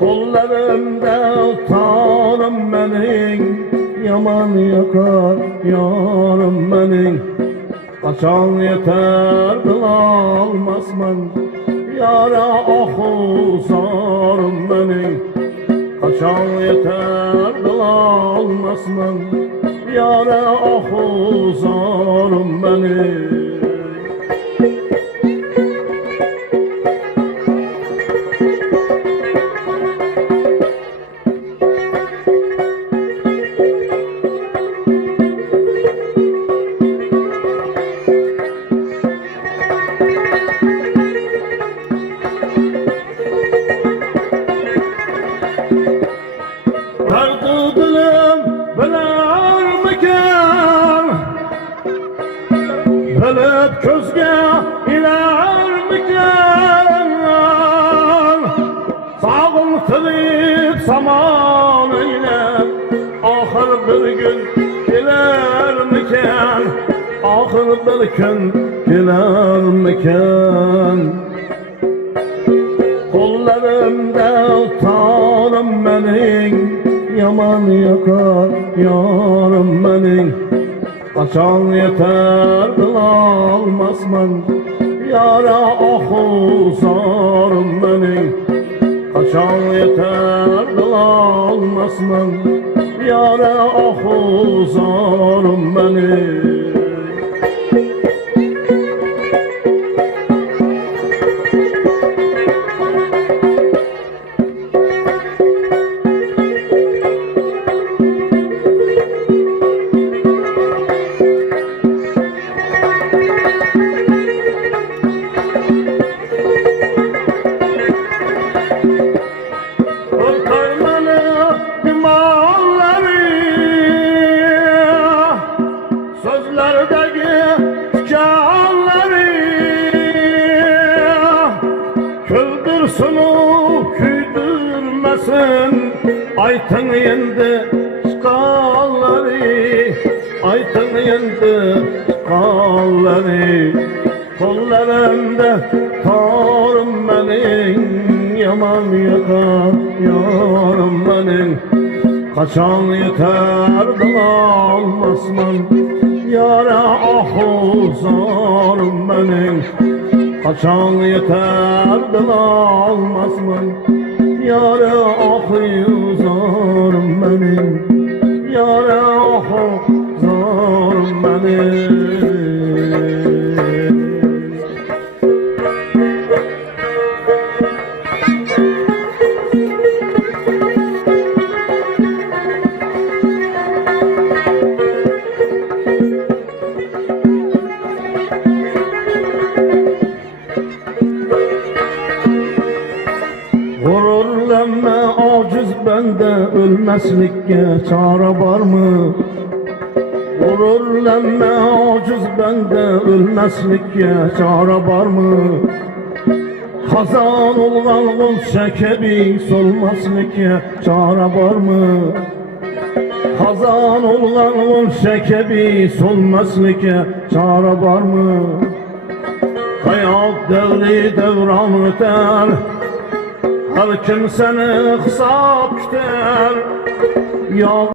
Kollarımda tarım benim, yaman yakar yarım benim. Kaçan yeter kılalmazman, yara ahu sarım benim. Kaçan yeter kılalmazman, yara ahu sarım benim. Derdi dilim bilir miken, bilip közge iler miken? Sağım tilip saman eyle, ahir bir gün gelir miken? Ahir bir gün gelir miken? Kollarımda tarım benim, yaman yakar yarım benim. Kaçan yeter kılalmazman, yara ahu sarım benim. Kaçan yeter kılalmazman, yara ahu sarım benim. Sözlerdeki tikanları küldürsünü küydürmesin, aytın yendi çıkanları, aytın yendi çıkanları. Kollarımda tarım benim, yaman yakar yarım benim. Kaçan yeter kılalmazman, yara ahu zarım benim. Kaçan yeter kılalmazman, yara ahu zarım benim. Yara ahu zarım benim. Gururlanma aciz bende, ölmezlikке çare var mı? Gururlanma aciz bende, ölmezlikке çare var mı? Hazan olgan kul şekebi, solmazlikке çare var mı? Hazan olgan kul şekebi, solmazlikке çare var mı? Hayat devri devran öter, her kim seni hesap tutar. Ya